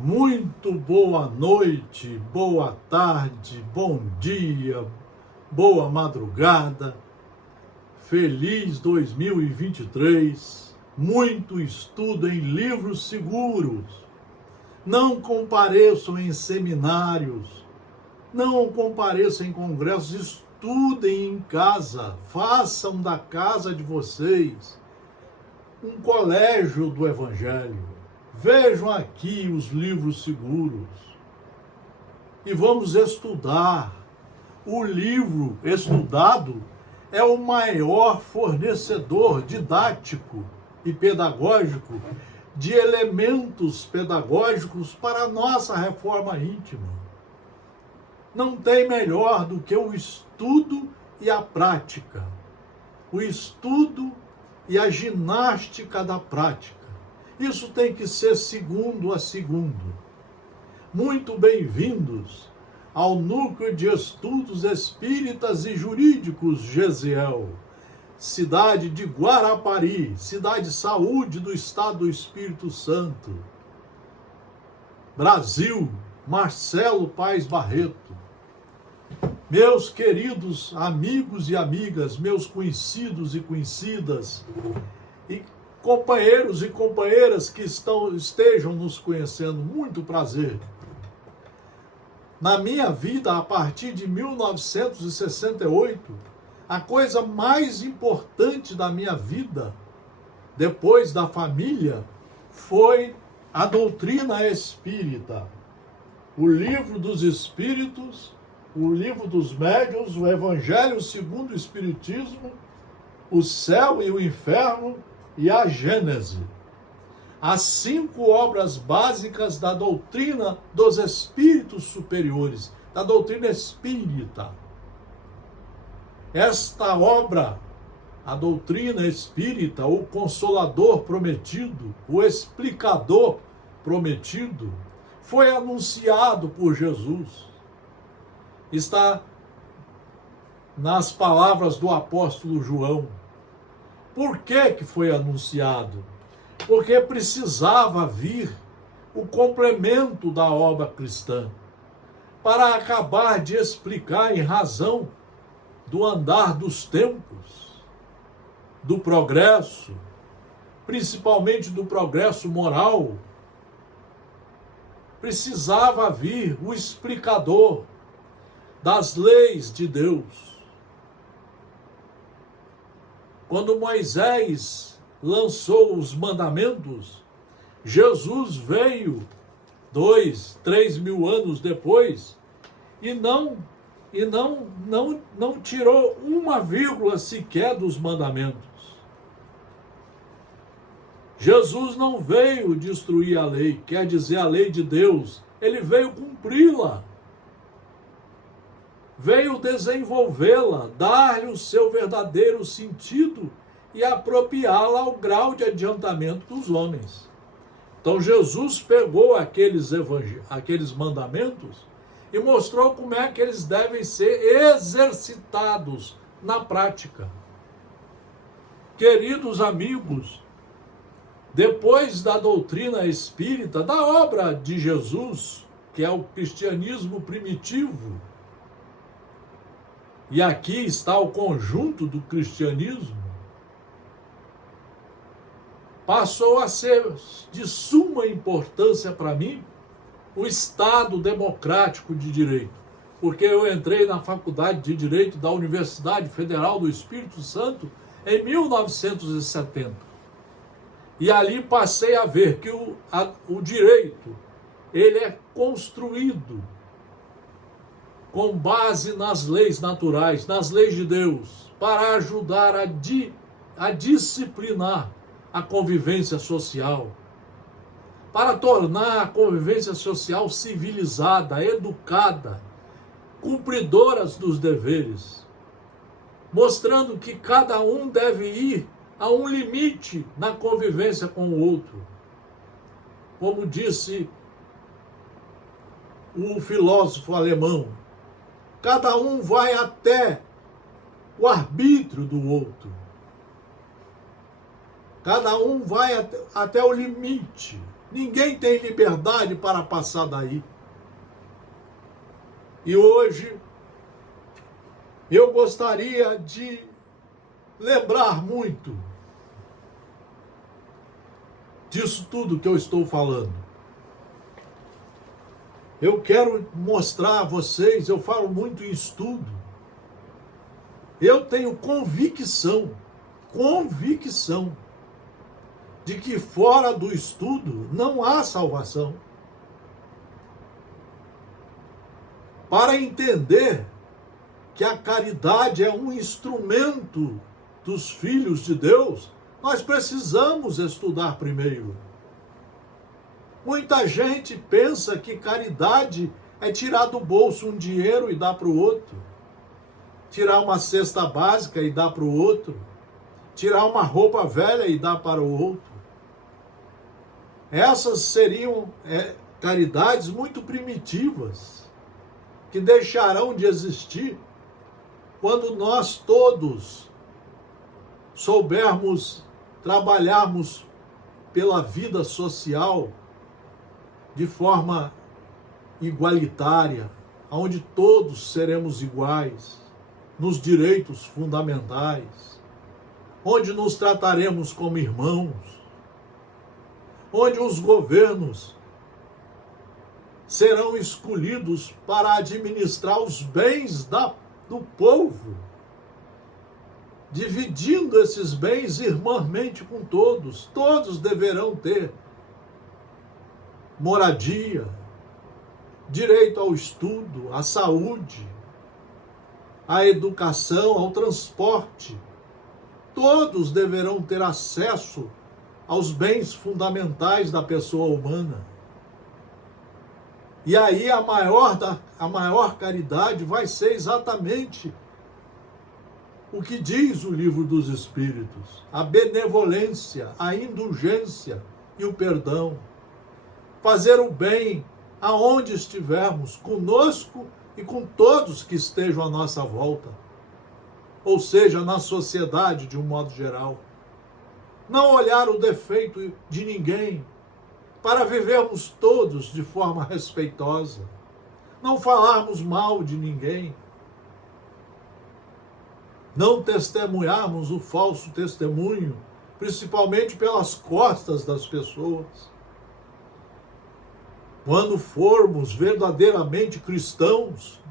Muito boa noite, boa tarde, bom dia, boa madrugada, feliz 2023, muito estudo em livros seguros, não compareçam em seminários, não compareçam em congressos, estudem em casa, façam da casa de vocês um colégio do Evangelho. Vejam aqui os livros seguros e vamos estudar. O livro estudado é o maior fornecedor didático e pedagógico de elementos pedagógicos para a nossa reforma íntima. Não tem melhor do que o estudo e a prática. O estudo e a ginástica da prática. Isso tem que ser segundo a segundo. Muito bem-vindos ao Núcleo de Estudos Espíritas e Jurídicos Gesiel, cidade de Guarapari, cidade saúde do Estado do Espírito Santo. Brasil, Marcelo Paes Barreto. Meus queridos amigos e amigas, meus conhecidos e conhecidas, e companheiros e companheiras que estejam nos conhecendo, muito prazer. Na minha vida, a partir de 1968, a coisa mais importante da minha vida, depois da família, foi a doutrina espírita. O livro dos Espíritos, o livro dos Médiuns, o Evangelho segundo o Espiritismo, o céu e o inferno, e a Gênese, as 5 obras básicas da doutrina dos espíritos superiores, da doutrina espírita. Esta obra, a doutrina espírita, o Consolador prometido, o Explicador prometido, foi anunciado por Jesus. Está nas palavras do apóstolo João. Por que foi anunciado? Porque precisava vir o complemento da obra cristã, para acabar de explicar em razão do andar dos tempos, do progresso, principalmente do progresso moral. Precisava vir o explicador das leis de Deus. Quando Moisés lançou os mandamentos, Jesus veio 2, 3 mil anos depois e não tirou uma vírgula sequer dos mandamentos. Jesus não veio destruir a lei, quer dizer, a lei de Deus. Ele veio cumpri-la. Veio desenvolvê-la, dar-lhe o seu verdadeiro sentido e apropriá-la ao grau de adiantamento dos homens. Então Jesus pegou aqueles mandamentos e mostrou como é que eles devem ser exercitados na prática. Queridos amigos, depois da doutrina espírita, da obra de Jesus, que é o cristianismo primitivo, e aqui está o conjunto do cristianismo, passou a ser de suma importância para mim o Estado democrático de direito, porque eu entrei na Faculdade de Direito da Universidade Federal do Espírito Santo em 1970. E ali passei a ver que o direito, ele é construído com base nas leis naturais, nas leis de Deus, para ajudar a disciplinar a convivência social, para tornar a convivência social civilizada, educada, cumpridora dos deveres, mostrando que cada um deve ir a um limite na convivência com o outro. Como disse o filósofo alemão, cada um vai até o arbítrio do outro. Cada um vai até o limite. Ninguém tem liberdade para passar daí. E hoje eu gostaria de lembrar muito disso tudo que eu estou falando. Eu quero mostrar a vocês, eu falo muito em estudo. Eu tenho convicção de que fora do estudo não há salvação. Para entender que a caridade é um instrumento dos filhos de Deus, nós precisamos estudar primeiro. Muita gente pensa que caridade é tirar do bolso um dinheiro e dar para o outro, tirar uma cesta básica e dar para o outro, tirar uma roupa velha e dar para o outro. Essas seriam caridades muito primitivas, que deixarão de existir quando nós todos soubermos trabalharmos pela vida social de forma igualitária, onde todos seremos iguais nos direitos fundamentais, onde nos trataremos como irmãos, onde os governos serão escolhidos para administrar os bens do povo, dividindo esses bens irmãmente com todos. Todos deverão ter moradia, direito ao estudo, à saúde, à educação, ao transporte. Todos deverão ter acesso aos bens fundamentais da pessoa humana. E aí a maior caridade vai ser exatamente o que diz o Livro dos Espíritos: a benevolência, a indulgência e o perdão. Fazer o bem aonde estivermos, conosco e com todos que estejam à nossa volta. Ou seja, na sociedade de um modo geral. Não olhar o defeito de ninguém, para vivermos todos de forma respeitosa. Não falarmos mal de ninguém. Não testemunharmos o falso testemunho, principalmente pelas costas das pessoas. Quando formos verdadeiramente cristãos,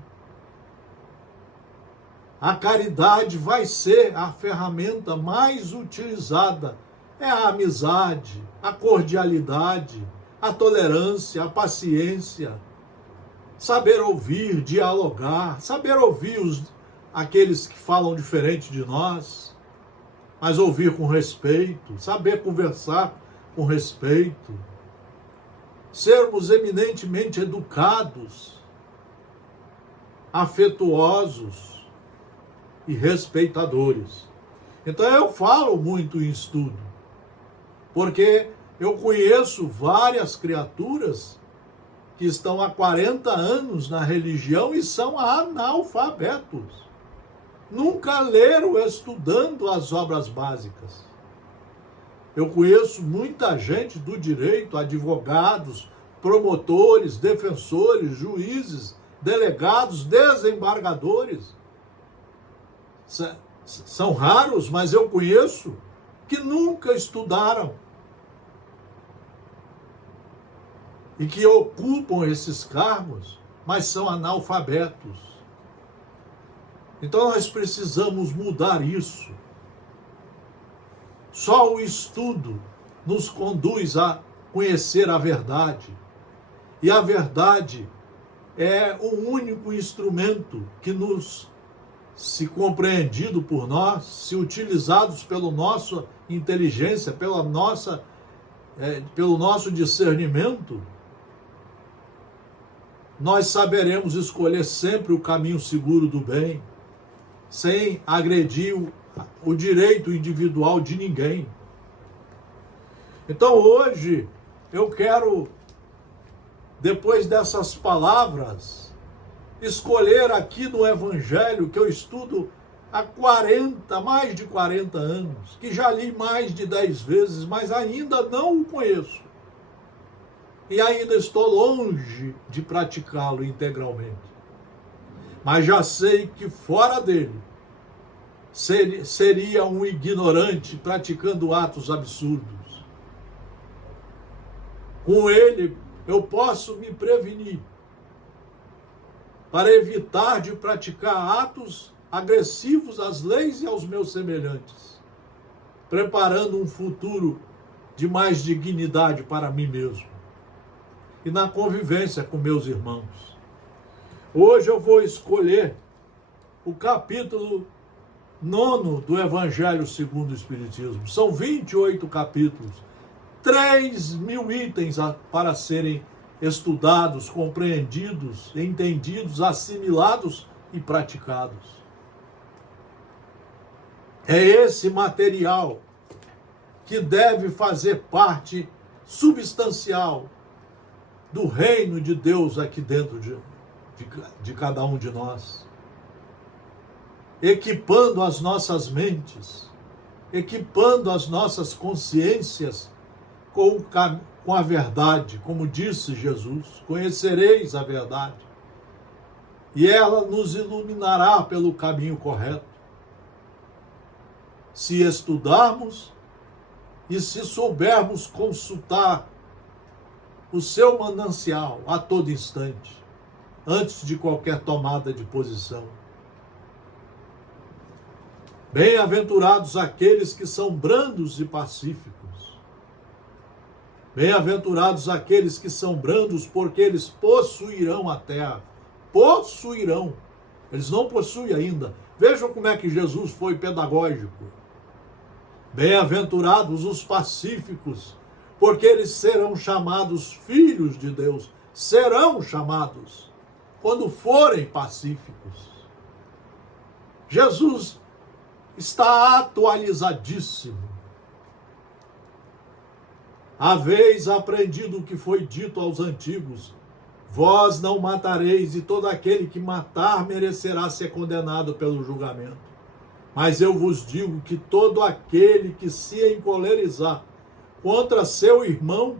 a caridade vai ser a ferramenta mais utilizada. É a amizade, a cordialidade, a tolerância, a paciência, saber ouvir, dialogar, saber ouvir aqueles que falam diferente de nós, mas ouvir com respeito, saber conversar com respeito, sermos eminentemente educados, afetuosos e respeitadores. Então eu falo muito em estudo, porque eu conheço várias criaturas que estão há 40 anos na religião e são analfabetos. Nunca leram estudando as obras básicas. Eu conheço muita gente do direito, advogados, promotores, defensores, juízes, delegados, desembargadores. São raros, mas eu conheço que nunca estudaram e que ocupam esses cargos, mas são analfabetos. Então nós precisamos mudar isso. Só o estudo nos conduz a conhecer a verdade. E a verdade é o único instrumento que se compreendido por nós, se utilizados pela nossa inteligência, pelo nosso discernimento, nós saberemos escolher sempre o caminho seguro do bem, sem agredir o direito individual de ninguém. Então hoje eu quero, depois dessas palavras, escolher aqui no Evangelho, que eu estudo há mais de 40 anos, que já li mais de 10 vezes, mas ainda não o conheço. e ainda estou longe de praticá-lo integralmente. Mas já sei que fora dele seria um ignorante praticando atos absurdos. Com ele eu posso me prevenir para evitar de praticar atos agressivos às leis e aos meus semelhantes, preparando um futuro de mais dignidade para mim mesmo e na convivência com meus irmãos. Hoje eu vou escolher o capítulo 9 do Evangelho segundo o Espiritismo. São 28 capítulos, 3.000 itens para serem estudados, compreendidos, entendidos, assimilados e praticados. É esse material que deve fazer parte substancial do reino de Deus aqui dentro de cada um de nós, equipando as nossas mentes, equipando as nossas consciências com a verdade, como disse Jesus: conhecereis a verdade, e ela nos iluminará pelo caminho correto, se estudarmos e se soubermos consultar o seu manancial a todo instante, antes de qualquer tomada de posição. Bem-aventurados aqueles que são brandos e pacíficos. Bem-aventurados aqueles que são brandos, porque eles possuirão a terra. Possuirão. Eles não possuem ainda. Vejam como é que Jesus foi pedagógico. Bem-aventurados os pacíficos, porque eles serão chamados filhos de Deus. Serão chamados quando forem pacíficos. Jesus está atualizadíssimo. Haveis aprendido o que foi dito aos antigos: vós não matareis, e todo aquele que matar merecerá ser condenado pelo julgamento. Mas eu vos digo que todo aquele que se encolerizar contra seu irmão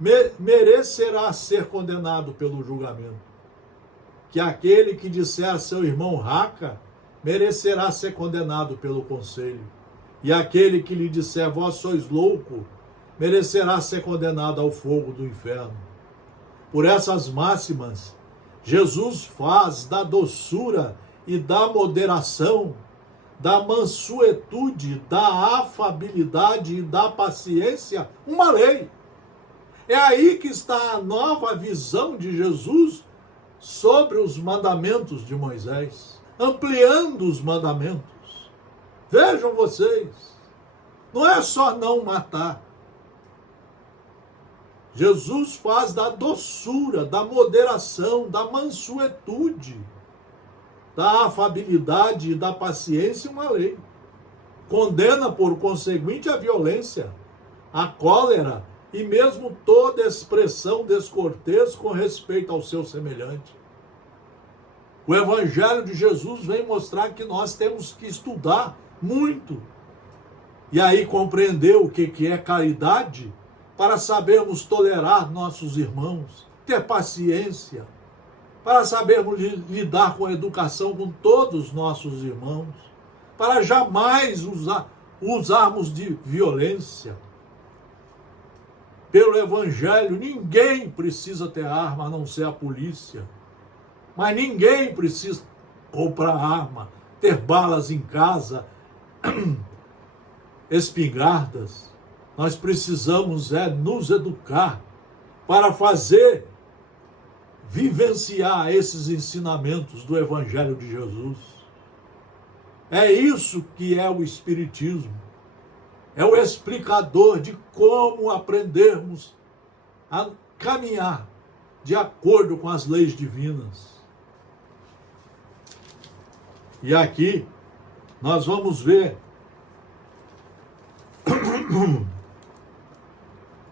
merecerá ser condenado pelo julgamento. Que aquele que disser a seu irmão raca merecerá ser condenado pelo conselho. E aquele que lhe disser vós sois louco merecerá ser condenado ao fogo do inferno. Por essas máximas, Jesus faz da doçura e da moderação, da mansuetude, da afabilidade e da paciência uma lei. É aí que está a nova visão de Jesus sobre os mandamentos de Moisés, ampliando os mandamentos. Vejam vocês, não é só não matar. Jesus faz da doçura, da moderação, da mansuetude, da afabilidade e da paciência uma lei. Condena, por conseguinte, a violência, a cólera e mesmo toda expressão descortês com respeito ao seu semelhante. O Evangelho de Jesus vem mostrar que nós temos que estudar muito e aí compreender o que é caridade, para sabermos tolerar nossos irmãos, ter paciência, para sabermos lidar com a educação com todos os nossos irmãos, para jamais usarmos de violência. Pelo Evangelho, ninguém precisa ter arma a não ser a polícia, mas ninguém precisa comprar arma, ter balas em casa, espingardas. Nós precisamos nos educar para vivenciar esses ensinamentos do Evangelho de Jesus. É isso que é o Espiritismo. É o explicador de como aprendermos a caminhar de acordo com as leis divinas. E aqui nós vamos ver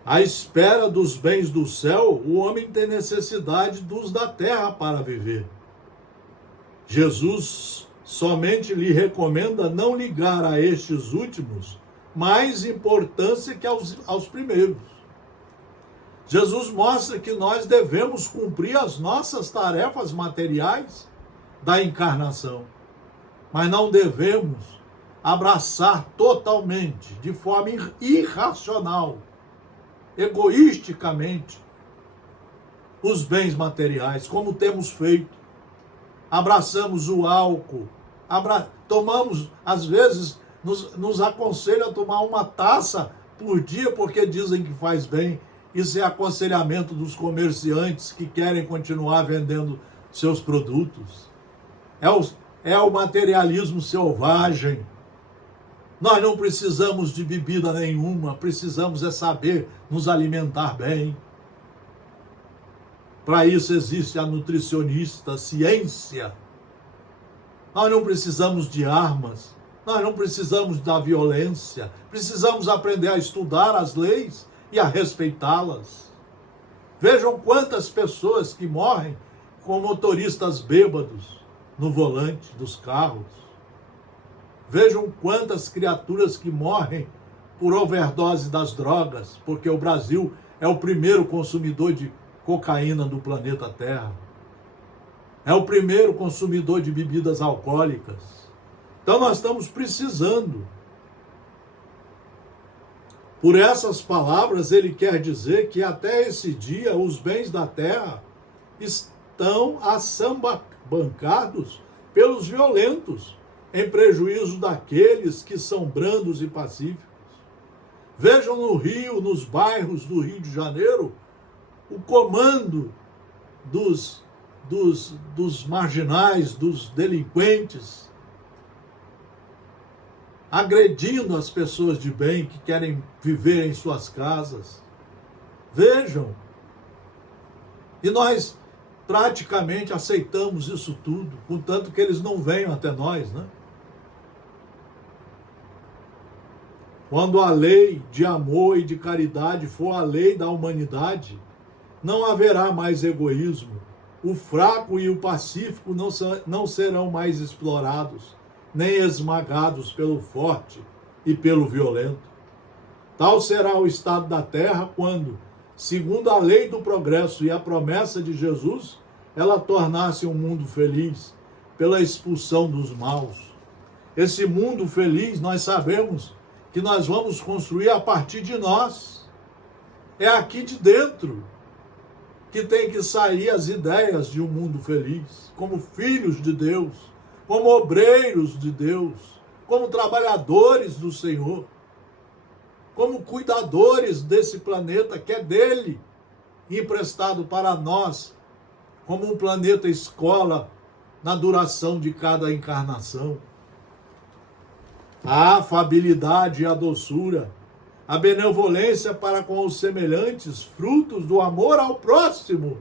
à espera dos bens do céu, o homem tem necessidade dos da terra para viver. Jesus somente lhe recomenda não ligar a estes últimos mais importância que aos primeiros. Jesus mostra que nós devemos cumprir as nossas tarefas materiais da encarnação, mas não devemos abraçar totalmente, de forma irracional, egoisticamente, os bens materiais, como temos feito. Abraçamos o álcool, tomamos, às vezes, nos aconselha a tomar uma taça por dia, porque dizem que faz bem. Isso é aconselhamento dos comerciantes que querem continuar vendendo seus produtos. É o materialismo selvagem. Nós não precisamos de bebida nenhuma, precisamos é saber nos alimentar bem. Para isso existe a nutricionista, a ciência. Nós não precisamos de armas, nós não precisamos da violência, precisamos aprender a estudar as leis e a respeitá-las. Vejam quantas pessoas que morrem com motoristas bêbados no volante dos carros. Vejam quantas criaturas que morrem por overdose das drogas, porque o Brasil é o primeiro consumidor de cocaína do planeta Terra. É o primeiro consumidor de bebidas alcoólicas. Então nós estamos precisando. Por essas palavras, ele quer dizer que até esse dia os bens da terra estão assambarcados pelos violentos, em prejuízo daqueles que são brandos e pacíficos. Vejam no Rio, nos bairros do Rio de Janeiro, o comando dos marginais, dos delinquentes, agredindo as pessoas de bem que querem viver em suas casas. Vejam. E nós praticamente aceitamos isso tudo, contanto que eles não venham até nós, né? Quando a lei de amor e de caridade for a lei da humanidade, não haverá mais egoísmo. O fraco e o pacífico não serão mais explorados, nem esmagados pelo forte e pelo violento. Tal será o estado da terra quando, segundo a lei do progresso e a promessa de Jesus, ela tornasse um mundo feliz pela expulsão dos maus. Esse mundo feliz, nós sabemos que nós vamos construir a partir de nós. É aqui de dentro que tem que sair as ideias de um mundo feliz, como filhos de Deus, como obreiros de Deus, como trabalhadores do Senhor, como cuidadores desse planeta que é dele, emprestado para nós, como um planeta escola na duração de cada encarnação. A afabilidade e a doçura, a benevolência para com os semelhantes, frutos do amor ao próximo,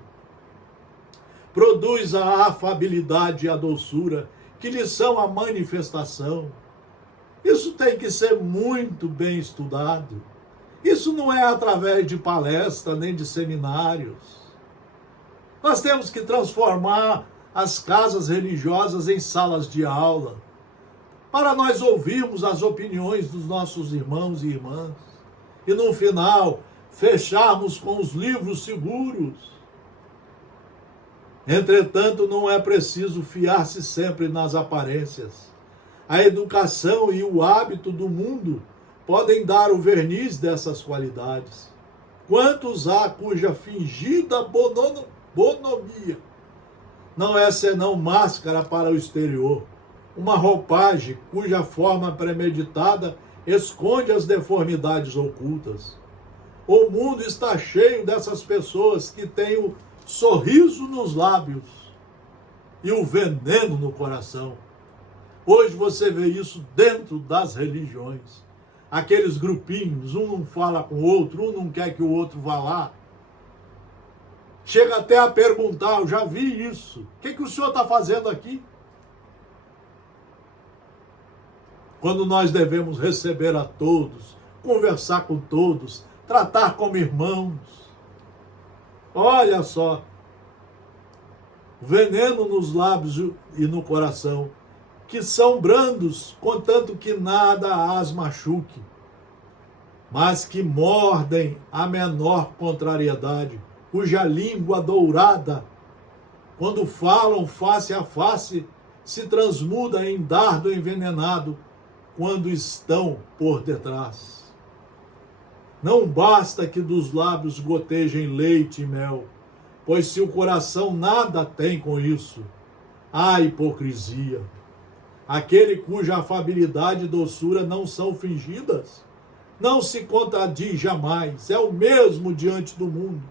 produz a afabilidade e a doçura, que lhes são a manifestação. Isso tem que ser muito bem estudado. Isso não é através de palestra nem de seminários. Nós temos que transformar as casas religiosas em salas de aula, para nós ouvirmos as opiniões dos nossos irmãos e irmãs. E no final, fecharmos com os livros seguros. Entretanto, não é preciso fiar-se sempre nas aparências. A educação e o hábito do mundo podem dar o verniz dessas qualidades. Quantos há cuja fingida bonomia não é senão máscara para o exterior, uma roupagem cuja forma premeditada esconde as deformidades ocultas. O mundo está cheio dessas pessoas que têm o sorriso nos lábios e o veneno no coração. Hoje você vê isso dentro das religiões. Aqueles grupinhos, um não fala com o outro, um não quer que o outro vá lá. Chega até a perguntar, eu já vi isso, o que o senhor está fazendo aqui? Quando nós devemos receber a todos, conversar com todos, tratar como irmãos. Olha só, veneno nos lábios e no coração, que são brandos, contanto que nada as machuque. mas que mordem a menor contrariedade, cuja língua dourada, quando falam face a face, se transmuda em dardo envenenado quando estão por detrás. Não basta que dos lábios gotejem leite e mel, pois se o coração nada tem com isso, há hipocrisia. Aquele cuja afabilidade e doçura não são fingidas, não se contradiz jamais, é o mesmo diante do mundo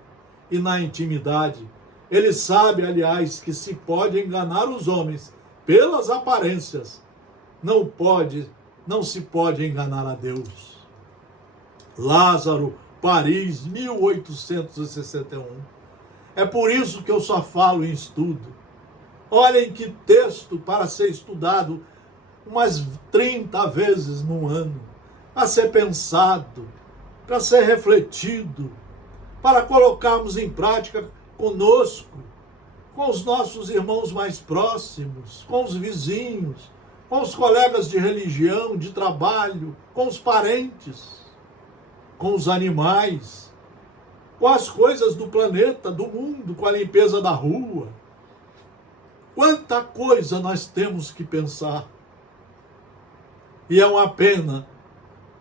e na intimidade. Ele sabe, aliás, que se pode enganar os homens pelas aparências, não se pode enganar a Deus. Lázaro, Paris, 1861. É por isso que eu só falo em estudo. Olhem que texto para ser estudado umas 30 vezes no ano, para ser pensado, para ser refletido, para colocarmos em prática conosco, com os nossos irmãos mais próximos, com os vizinhos, com os colegas de religião, de trabalho, com os parentes, com os animais, com as coisas do planeta, do mundo, com a limpeza da rua. Quanta coisa nós temos que pensar. E é uma pena.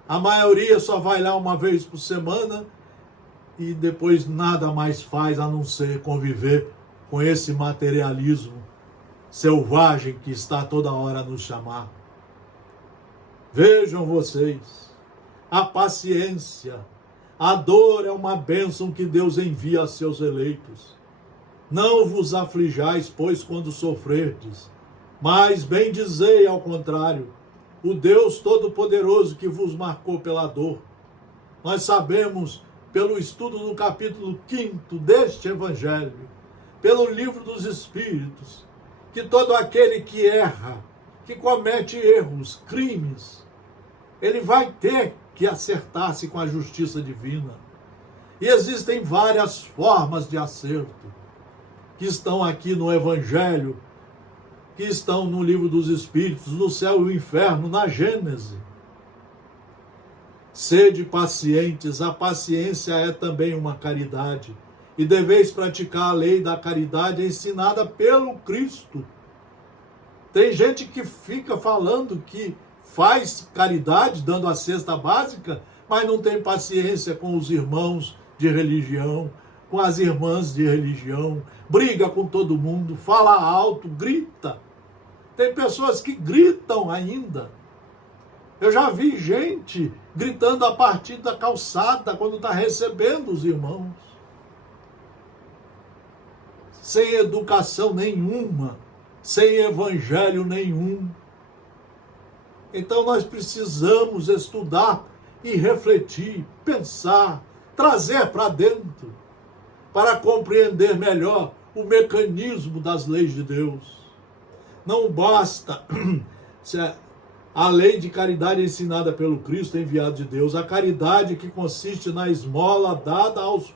A maioria só vai lá uma vez por semana e depois nada mais faz a não ser conviver com esse materialismo selvagem que está toda hora a nos chamar. Vejam vocês, a paciência, a dor é uma bênção que Deus envia a seus eleitos. Não vos aflijais, pois, quando sofrerdes, mas bendizei ao contrário, o Deus Todo-Poderoso que vos marcou pela dor. Nós sabemos, pelo estudo no capítulo 5 deste Evangelho, pelo livro dos Espíritos, que todo aquele que erra, que comete erros, crimes, ele vai ter que acertar-se com a justiça divina. E existem várias formas de acerto, que estão aqui no Evangelho, que estão no livro dos Espíritos, no céu e o inferno, na Gênese. Sede pacientes, a paciência é também uma caridade, e deveis praticar a lei da caridade ensinada pelo Cristo. Tem gente que fica falando que faz caridade, dando a cesta básica, mas não tem paciência com os irmãos de religião, com as irmãs de religião, briga com todo mundo, fala alto, grita. Tem pessoas que gritam ainda. Eu já vi gente gritando a partir da calçada quando está recebendo os irmãos. Sem educação nenhuma, sem evangelho nenhum. Então nós precisamos estudar e refletir, pensar, trazer para dentro, para compreender melhor o mecanismo das leis de Deus. Não basta a lei de caridade ensinada pelo Cristo enviado de Deus, a caridade que consiste na esmola dada aos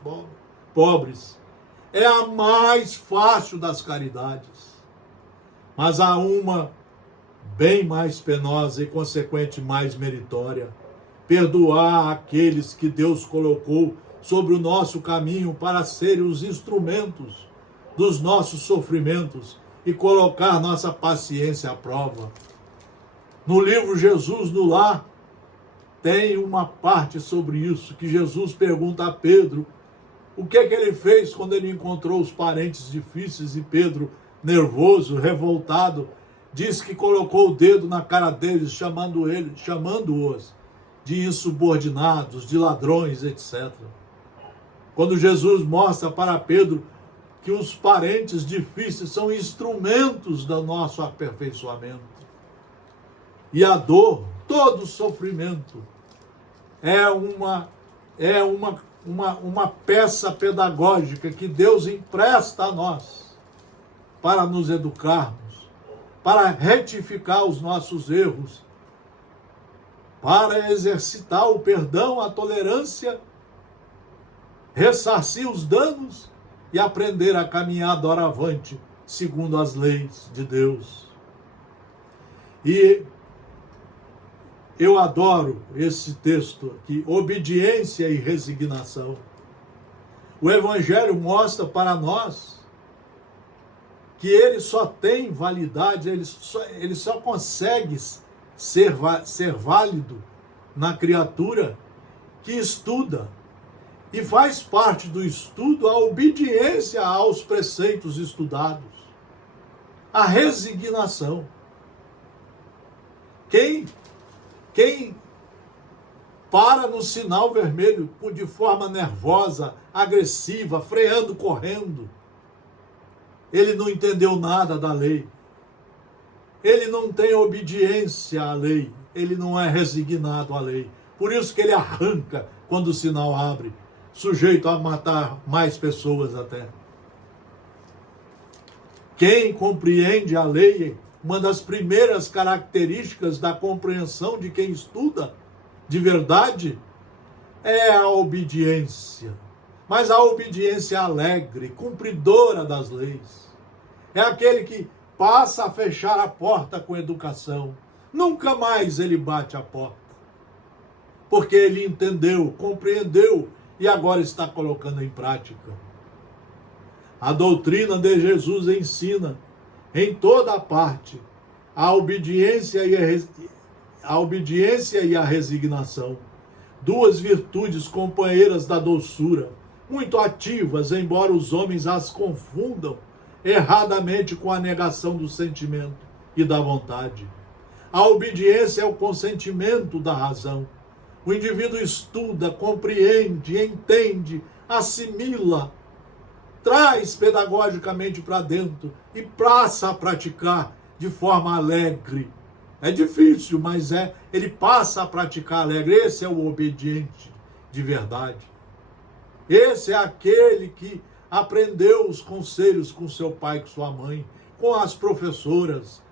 pobres. É a mais fácil das caridades. Mas há uma bem mais penosa e, consequente, mais meritória. Perdoar aqueles que Deus colocou sobre o nosso caminho para serem os instrumentos dos nossos sofrimentos e colocar nossa paciência à prova. No livro Jesus no Lar, tem uma parte sobre isso, que Jesus pergunta a Pedro o que ele fez quando ele encontrou os parentes difíceis, e Pedro, nervoso, revoltado, diz que colocou o dedo na cara deles, chamando-os de insubordinados, de ladrões, etc. Quando Jesus mostra para Pedro que os parentes difíceis são instrumentos do nosso aperfeiçoamento. E a dor, todo sofrimento, é uma peça pedagógica que Deus empresta a nós para nos educarmos, para retificar os nossos erros, para exercitar o perdão, a tolerância, ressarcir os danos e aprender a caminhar doravante segundo as leis de Deus. E Eu adoro esse texto aqui, obediência e resignação. O Evangelho mostra para nós que ele só tem validade, ele só consegue ser válido na criatura que estuda. E faz parte do estudo a obediência aos preceitos estudados, a resignação. Quem para no sinal vermelho de forma nervosa, agressiva, freando, correndo, ele não entendeu nada da lei. Ele não tem obediência à lei. Ele não é resignado à lei. Por isso que ele arranca quando o sinal abre, sujeito a matar mais pessoas até. Quem compreende a lei, uma das primeiras características da compreensão de quem estuda de verdade é a obediência. Mas a obediência alegre, cumpridora das leis. É aquele que passa a fechar a porta com educação. Nunca mais ele bate a porta. Porque ele entendeu, compreendeu e agora está colocando em prática. A doutrina de Jesus ensina em toda a parte a obediência e a resignação. Duas virtudes companheiras da doçura, muito ativas, embora os homens as confundam erradamente com a negação do sentimento e da vontade. A obediência é o consentimento da razão. O indivíduo estuda, compreende, entende, assimila, traz pedagogicamente para dentro e passa a praticar de forma alegre. É difícil, mas ele passa a praticar alegre. Esse é o obediente de verdade. Esse é aquele que aprendeu os conselhos com seu pai, com sua mãe, com as professoras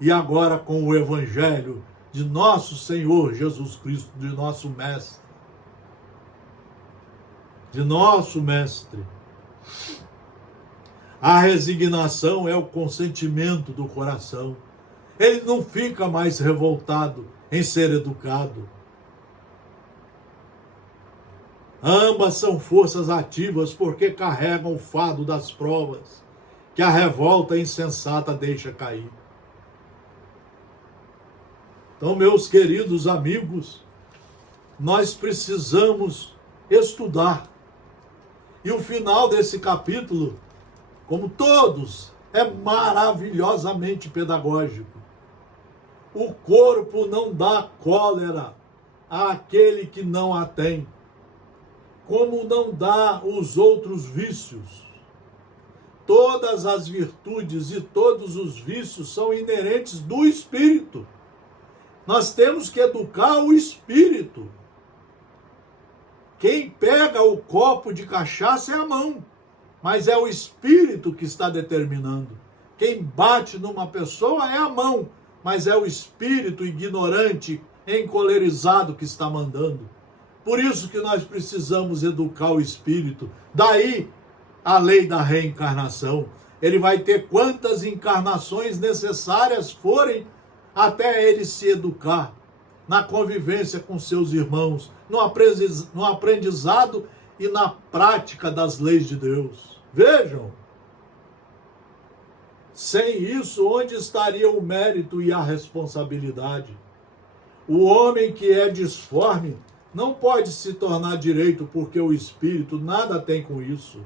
e agora com o Evangelho de nosso Senhor Jesus Cristo, de nosso Mestre. De nosso Mestre. A resignação é o consentimento do coração. Ele não fica mais revoltado em ser educado. Ambas são forças ativas porque carregam o fardo das provas que a revolta insensata deixa cair. Então, meus queridos amigos, nós precisamos estudar. E o final desse capítulo, como todos, é maravilhosamente pedagógico. O corpo não dá cólera àquele que não a tem, como não dá os outros vícios. Todas as virtudes e todos os vícios são inerentes do espírito. Nós temos que educar o espírito. Quem pega o copo de cachaça é a mão, mas é o espírito que está determinando. Quem bate numa pessoa é a mão, mas é o espírito ignorante, encolerizado que está mandando. Por isso que nós precisamos educar o espírito. Daí a lei da reencarnação. Ele vai ter quantas encarnações necessárias forem até ele se educar na convivência com seus irmãos, no aprendizado e na prática das leis de Deus. Vejam, sem isso, onde estaria o mérito e a responsabilidade? O homem que é disforme não pode se tornar direito porque o espírito nada tem com isso,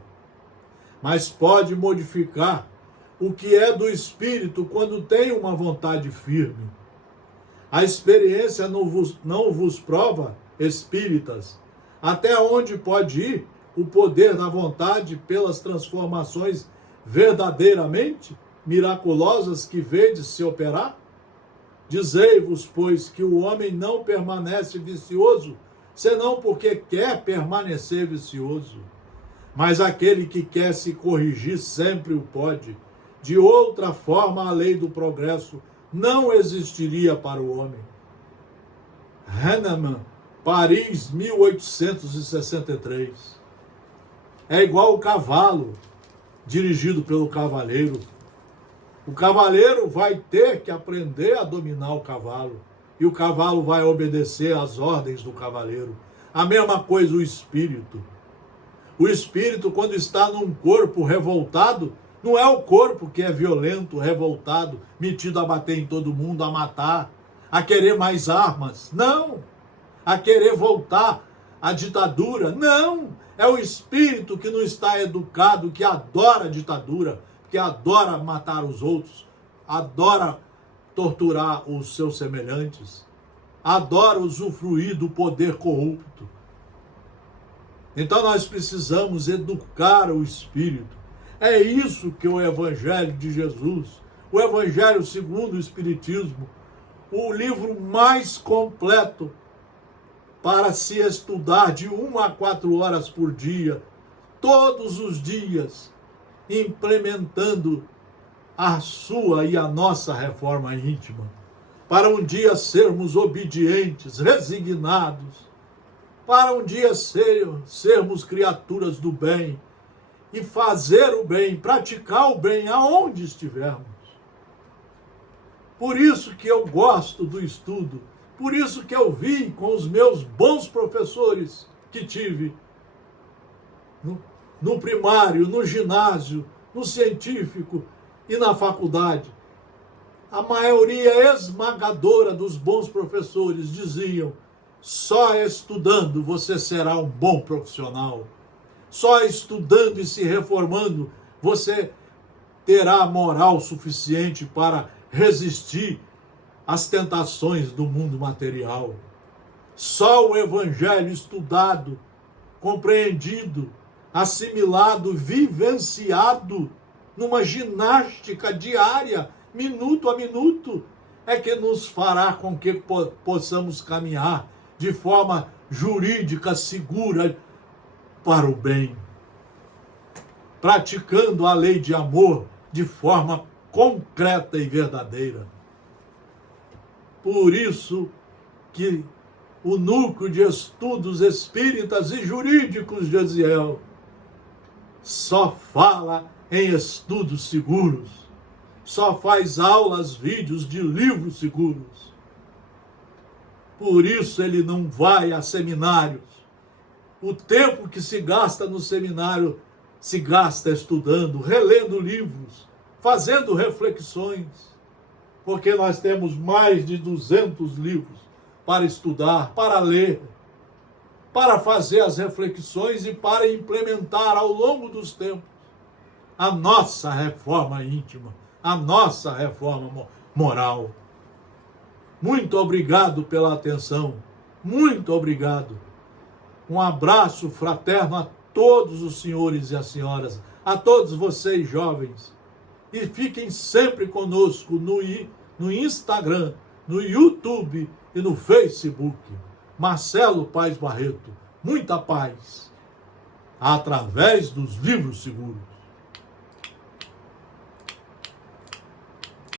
mas pode modificar o que é do espírito quando tem uma vontade firme. A experiência não vos prova, espíritas, até onde pode ir o poder da vontade pelas transformações verdadeiramente miraculosas que vedes se operar? Dizei-vos, pois, que o homem não permanece vicioso, senão porque quer permanecer vicioso. Mas aquele que quer se corrigir sempre o pode. De outra forma, a lei do progresso não existiria para o homem. Hahnemann, Paris, 1863. É igual o cavalo, dirigido pelo cavaleiro. O cavaleiro vai ter que aprender a dominar o cavalo. e o cavalo vai obedecer às ordens do cavaleiro. A mesma coisa o espírito. O espírito, quando está num corpo revoltado, não é o corpo que é violento, revoltado, metido a bater em todo mundo, a matar, a querer mais armas. Não! A querer voltar à ditadura. Não! É o espírito que não está educado, que adora a ditadura, que adora matar os outros, adora torturar os seus semelhantes, adora usufruir do poder corrupto. Então nós precisamos educar o espírito. É isso que o Evangelho de Jesus, o Evangelho segundo o Espiritismo, o livro mais completo para se estudar de 1 a 4 horas por dia, todos os dias, implementando a sua e a nossa reforma íntima, para um dia sermos obedientes, resignados, para um dia sermos criaturas do bem e fazer o bem, praticar o bem aonde estivermos. Por isso que eu gosto do estudo, por isso que eu vim com os meus bons professores que tive no primário, no ginásio, no científico e na faculdade. A maioria esmagadora dos bons professores diziam: só estudando você será um bom profissional. Só estudando e se reformando você terá moral suficiente para resistir às tentações do mundo material. Só o Evangelho estudado, compreendido, assimilado, vivenciado numa ginástica diária, minuto a minuto, é que nos fará com que possamos caminhar de forma jurídica, segura, para o bem, praticando a lei de amor de forma concreta e verdadeira. Por isso que o Núcleo de Estudos Espíritas e Jurídicos de Aziel só fala em estudos seguros, só faz aulas, vídeos de livros seguros. Por isso ele não vai a seminários. O tempo que se gasta no seminário se gasta estudando, relendo livros, fazendo reflexões, porque nós temos mais de 200 livros para estudar, para ler, para fazer as reflexões e para implementar ao longo dos tempos a nossa reforma íntima, a nossa reforma moral. Muito obrigado pela atenção, muito obrigado. Um abraço fraterno a todos os senhores e as senhoras, a todos vocês jovens. E fiquem sempre conosco no Instagram, no YouTube e no Facebook. Marcelo Paes Barreto, muita paz, através dos livros seguros.